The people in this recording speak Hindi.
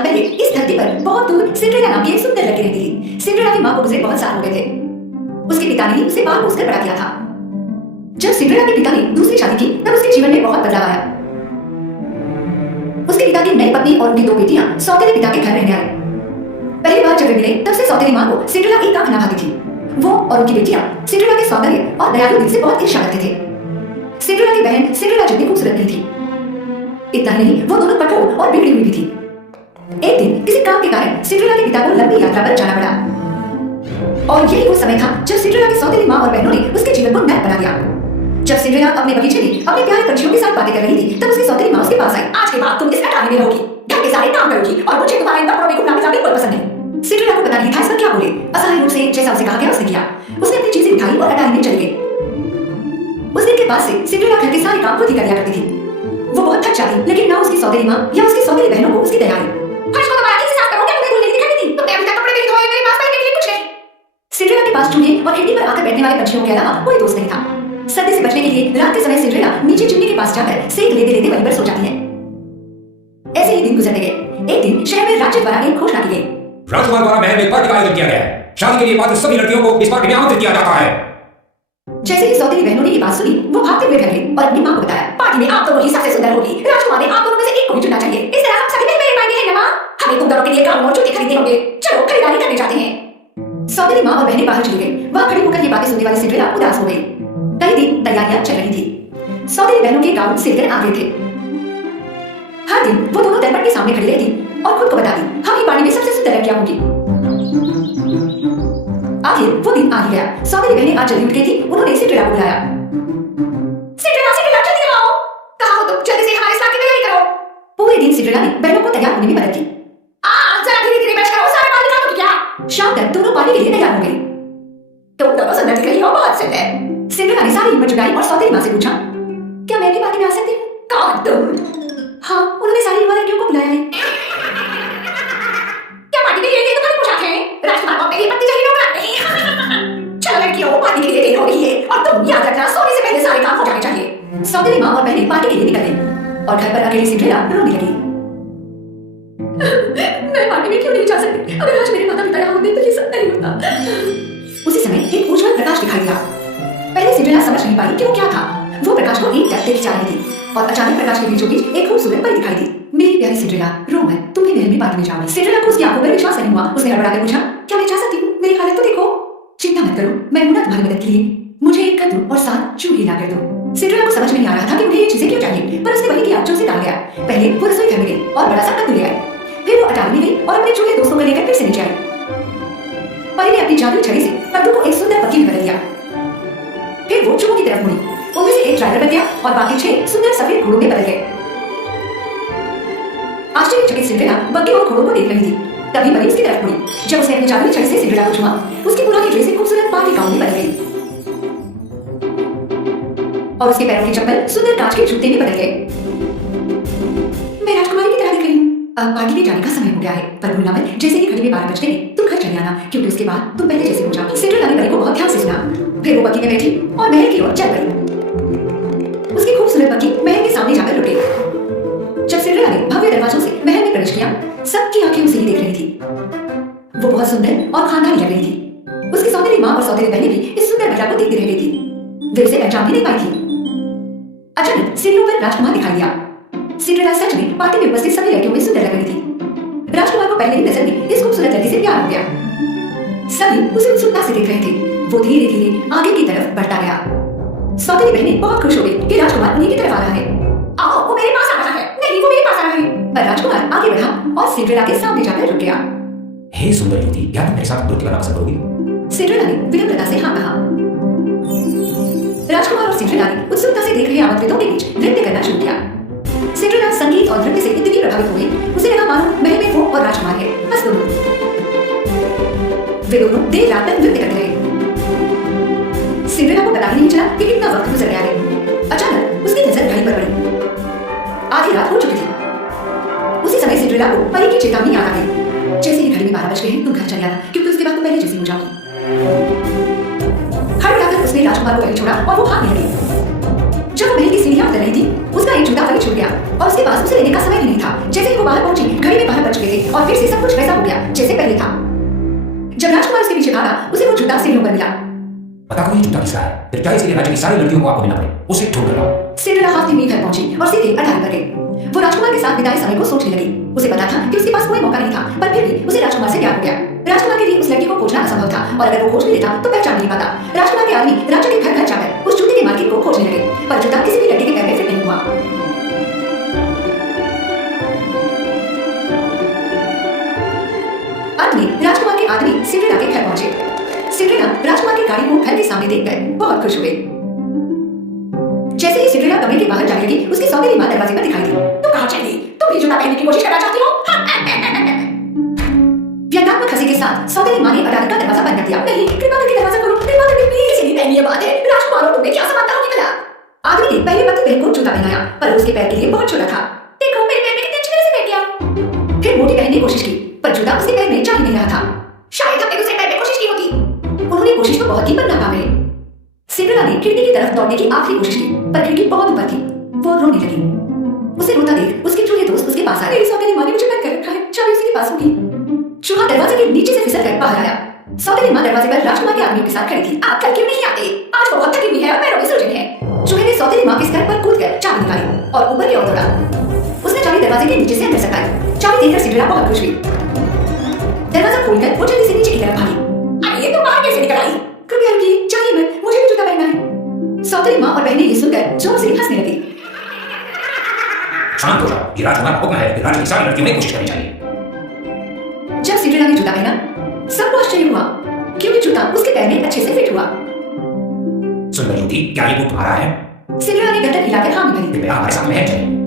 साल पहले इस धरती पर बहुत दूर सिंड्रेला नाम की एक सुंदर लड़की रहती थी। सिंड्रेला की माँ को गुजरे बहुत साल हो गए थे। उसके पिता ने ही उसे पाल पोस कर बड़ा किया था। जब सिंड्रेला के पिता ने दूसरी शादी की तब उसके जीवन में बहुत बदलाव आया। उसके पिता की नई पत्नी और उनकी 2 बेटियां सौतेले पिता के घर रहने आई। पहली बार जब वे मिले तब से सौतेली माँ को सिंड्रेला एक आंख ना भाती थी। वो और उनकी बेटियां सिंड्रेला के सौंदर्य और दयालु दिल से बहुत ईर्ष्या करते थे। सिंड्रेला की बहन सिंड्रेला जितनी खूबसूरत नहीं थी। इतना ही नहीं, वो दोनों कठोर और बिगड़ी हुई भी थी। एक दिन किसी काम के कारण सिंड्रेला के पिता को लंबी यात्रा पर जाना पड़ा और यही वो समय था जब सिंड्रेला की सौतेली माँ और बहनों ने उसके जीवन को नर्क बना दिया। जब सिंड्रेला अपने बगीचे में अपने प्यारे पक्षियों के साथ बातें कर रही थी तब उसकी सौतेली माँ उसके पास आई। आज के बाद तुम इस अटारी में रहोगी, घर के सारे काम करोगी और मुझे तुम्हारे कपड़ों में घूमना फिरना बिल्कुल पसंद नहीं। सिंड्रेला को पता नहीं था इसका क्या बोले। असहाय रूप से जैसा उसे कहा गया उसने किया। उसने अपनी चीजें उठाई और अटारी में चली गई। उस दिन के बाद से सिंड्रेला घर के सारे काम खुद ही कर लिया करती थी। वो बहुत थक जाती लेकिन ना उसकी सौतेली माँ या उसकी सौतेली बहनों को उसकी दया आई। फर्श को दोबारा कैसे साफ करोगे? मुझे नहीं दिखाई देती। तुमने अभी तक कपड़े नहीं धोए, मेरे पास बैठने के लिए कुछ नहीं। सिंड्रेला के पास चूहे और खिड़की पर आकर बैठने वाले पक्षियों के अलावा कोई दोस्त नहीं था। सर्दी से बचने के लिए रात के समय सिंड्रेला नीचे चिमनी के पास जाकर सेक लेते लेते वहीं पर सो जाती है। ऐसे ही दिन गुजरते गए। एक दिन शहर में राज्य द्वारा एक घोषणा की गई। राजकुमार द्वारा महल में एक पार्टी का आयोजन किया गया है। शादी के लिए पात्र सभी लड़कियों को इस पार्टी में आमंत्रित किया जाता है। जैसे ही सौतेली बहनों ने ये बात सुनी वो भागते हुए घर गई और अपनी माँ को बताया, पार्टी में आप दोनों ही सबसे सुंदर होगी। राजकुमार ने आप दोनों में से एक को ही चुनना चाहिए। इस तरह हम सभी मिल मेरे पाएंगे है ना? हमें तुम दोनों के लिए गाउन और जूते खरीदने होंगे। चलो खरीदारी करने जाते हैं। सौतेली माँ और बहनें बाहर चली गई। वहाँ खड़ी होकर ये बातें सुनने वाली सिंड्रेला उदास हो गई। कई दिन तैयारियां चल रही थी। सौतेली बहनों के गाउन सिलकर आ गए थे। हर दिन वो दोनों दरबार के सामने खड़ी रहती और खुद को बताती, हम ही पार्टी में सबसे सुंदर लड़कियां होंगी। आखिर वो दिन आ ही गया। सौतेली बहनें आज जल्दी उठ गई थी। उन्होंने सिंड्रेला को बुलाया। सिंड्रेला, सिंड्रेला जल्दी आओ। कहाँ हो तुम? जल्दी से हमारे साथ की तैयारी करो। पूरे दिन सिंड्रेला ने बहनों को तैयार होने में मदद की। जरा धीरे धीरे बैठ करो, सारा पानी खा लो क्या? शाम तक दोनों पानी के लिए तैयार हो गई। तुम दोनों सुंदर दिख रही हो, बहुत सुंदर। सिंड्रेला ने सारी हिम्मत जुटाई और सौतेली माँ से पूछा, क्या मैं भी पार्टी में आ सकती हूँ? कौन तुम? हाँ, उन्होंने सारी युवा लड़कियों को बुलाया है। क्या पार्टी के लिए ये तुम्हारी पोशाक है? राजकुमार को अपने लिए पत्नी चाहिए होगा नहीं? चलो लड़कियों, पार्टी के लिए देर हो रही है और तुम याद रखना सोने से पहले सारे काम हो जाने चाहिए। सौतेली माँ और बहनें पार्टी के लिए निकल गई और घर पर अकेली सिंड्रेला रोने लगी। मैं पार्टी में क्यों नहीं जा सकती? अगर आज मेरे माता पिता यहाँ होते तो ये सब नहीं होता। उसी समय एक उज्जवल प्रकाश दिखाई दिया। पहले सिंड्रेला समझ नहीं पाई कि वो क्या था। वो प्रकाश को एक टक देखी जा रही थी और अचानक प्रकाश के बीचों बीच एक खूबसूरत परी दिखाई दी। मेरी प्यारी सिंड्रेला, रो मत, तुम भी महल में पार्टी में जाओगी। सिंड्रेला को उसकी आंखों पर विश्वास नहीं हुआ। उसने हड़बड़ाकर पूछा, क्या मैं जा सकती हूँ? मेरी हालत तो देखो। चिंता मत करो, मैं हूं ना तुम्हारी मदद के लिए। मुझे एक कद्दू और 7 चूहे ला कर दो। सिंड्रेला को समझ नहीं आ रहा था कि मुझे ये चीजें क्यों चाहिए, पर उसने वही किया जो उसे कहा गया। पहले वो रसोई घर में गई और बड़ा सा कद्दू ले आई। फिर वो अटारी में गई और अपने चूहे दोस्तों को लेकर फिर से नीचे आई। परी ने अपनी जादुई छड़ी से कद्दू को एक सुंदर पक्षी में बदल दिया। फिर वो चूहों की तरफ मुड़ी। उनमें से एक ड्राइवर बन गया और बाकी 6 सुंदर सफेद घोड़ों में बदल गए। आश्चर्यचकित सिंड्रेला बग्घे और घोड़ों को देख रही थी। तभी परी उसकी तरफ मुड़ी। जब उसने अपनी जादुई छड़ी से सिंड्रेला को छुआ, उसकी पुरानी ड्रेस एक खूबसूरत पार्टी गाउन में बदल गई और उसके पैरों के चप्पल सुंदर कांच के जूते में बदल गए। मैं राजकुमारी की तरह दिख रही हूँ। अब पार्टी में जाने का समय हो गया है, पर भूलना मत, जैसे ही घड़ी में 12 बज गए तुम घर चले आना, क्योंकि उसके बाद तुम पहले जैसे हो जाओगी। सिंड्रेला ने परी को बहुत ध्यान से सुना। फिर वो बग्घी में बैठी और महल की ओर चल गई। उसकी खूबसूरत बग्घी महल के सामने जाकर रुक गई। जब सिंड्रेला ने भव्य दरवाजों से महल में प्रवेश किया, सबकी आंखें उसे ही देख रही थी। वो बहुत सुंदर और खानदानी लग रही थी। उसकी सौतेली माँ और सौतेली बहनें भी इस सुंदर महिला को देखती रह गई थी। वे उसे पहचान भी नहीं पाई थी। अचानक सीढ़ियों पर राजकुमार दिखाई दिया। सिंड्रेला सच में पार्टी में उपस्थित सभी लड़कियों में सुंदर लग रही थी। राजकुमार को पहले ही नजर में इस खूबसूरत लड़की से प्यार हो गया। सभी उसे उत्सुकता से देख रहे थे। वो धीरे धीरे आगे की तरफ बढ़ता गया। सौतेली बहनें बहुत खुश हो गई कि राजकुमार उन्हीं की तरफ आ रहा है। आओ, वो मेरे पास आ रहा है। नहीं, वो मेरे पास आ रहा है। पर राजकुमार आगे बढ़ा और सिंड्रेला के सामने जाकर रुक गया। हे सुंदर युवती, क्या तुम मेरे साथ नृत्य करना पसंद करोगी? सिंड्रेला ने विनम्रता से हाँ कहा। राजकुमार और सिंड्रेला ने उत्सुकता से देख रहे आमंत्रितों के बीच नृत्य करना शुरू किया। सिंड्रेला संगीत और नृत्य से इतनी प्रभावित हो गई, उसे लगा मानो महल में वो और राजकुमार है, बस दोनों। वे दोनों देर रात तक नृत्य करते रहे। सिंड्रेला को पता ही नहीं चला कि कितना वक्त गुजर गया है। अचानक उसकी नजर घड़ी पर पड़ी। आधी रात हो चुकी थी। उसी समय सिंड्रेला को परी की चेतावनी याद आ गई। जैसे ही घड़ी में 12 बज गए तुम घर चले आना, क्योंकि उसके बाद तुम पहले जैसी हो जाओगी। हड़बड़ाकर उसने राजकुमार को वहीं छोड़ा और वो भागने लगी। जब वो महल की सीढ़ियां उतर रही थी, उसका एक जूता वहीं छूट गया और उसके पास उसे लेने का समय भी नहीं था। जैसे ही वो बाहर पहुंची, घड़ी में 12 बज चुके थे और फिर से सब कुछ वैसा हो गया जैसे पहले था। जब राजकुमार उसके पीछे भागा, उसे वो जूता सीढ़ियों पर मिला। पता कोई जूता किसका है? फिर क्या इसके लिए राज्य की सारी लड़कियों को आपको मिलना पड़े? उसे ढूंढ रहा हूँ। सिंड्रेला हाफ में घर पहुंची और सीधे अटारी पर गई। वो राजकुमार के साथ बिताए समय को सोचने लगी। उसे पता था कि उसके पास कोई मौका नहीं था, पर फिर भी उसे राजकुमार से प्यार हो गया। राजकुमार के लिए उस लड़की को खोजना असंभव था और अगर वो खोज भी लेता तो पहचान नहीं पाता। राजकुमार के आदमी राज्य के घर घर जाकर उस जूते के मार्केट को खोजने लगे, पर जूता किसी भी लड़के के पैर में फिट नहीं हुआ। अंत में राजकुमार के आदमी सिंड्रेला के घर पहुंचे। सिंड्रेला राजकुमार की गाड़ी को घर के सामने देखकर बहुत खुश हुई। जैसे ही सिंड्रेला कमरे के बाहर जाने लगी, उसकी सौतेली मां दरवाजे पर दिखाई दी। तुम कहां चली? तुम भी जूता पहनने की कोशिश करना चाहती हो? व्यंग्यात्मक हंसी के साथ सौतेली मां ने अटारी का दरवाजा बंद कर दिया। नहीं, कृपा करके दरवाजा खोलो। कृपा करके प्लीज। इसीलिए पहनी ये बात है। राजकुमार और तुम्हें क्या समानता होगी भला? आदमी ने पहले पति बहन को जूता पहनाया, पर उसके पैर के लिए बहुत छोटा था। देखो मेरे पैर में कितने अच्छी तरह से बैठ गया। फिर मोटी पहनने की कोशिश की, पर जूता उसके पैर में जा ही नहीं रहा था। शायद हमने दूसरे पैर में कोशिश की होती। उन्होंने कोशिश तो बहुत की, पर नाकाम रहे। सिंड्रेला ने खिड़की की तरफ दौड़ने की आखिरी कोशिश की, पर खिड़की बहुत ऊपर थी। वो रोने लगी। उसे रोता देख उसके चूहे दोस्त उसके पास आए। मेरी सौतेली मां ने मुझे पैक कर रखा है, चाबी उसी के पास होगी। चूहा दरवाजे के नीचे से फिसल कर बाहर आया। सौतेली मां दरवाजे पर राजकुमार के आदमियों के साथ खड़ी थी। आप कल क्यों नहीं आते? आज वो बहुत थकी हुई है और पैरों में सूजन है। चूहे ने सौतेली मां के सर पर कूदकर चाबी निकाली और ऊपर की ओर दौड़ा। उसने चाबी दरवाजे के नीचे से अंदर सटाई। चाबी देखकर सिंड्रेला बहुत खुश हुई। दरवाजा खोलकर वो जल्दी से नीचे की तरफ भागी। अरे ये तो बाहर कैसे निकल आई? कृपया रुकिए, जाइए मत, मुझे भी जूता पहनना है। सौतेली मां और बहनें ये सुनकर जोर से हंसने लगी। शांत हो जाओ। ये राजकुमार का हुक्म है कि राज्य की सारी लड़कियों में कोशिश करनी चाहिए। जब सिंड्रेला ने जूता पहना, सबको आश्चर्य हुआ क्योंकि जूता उसके पैर में अच्छे से फिट हुआ। सुंदर युवती, क्या ये बूट तुम्हारा है? सिंड्रेला ने गर्दन हिलाकर हाँ में भरी। कृपया हमारे साथ महल चलें।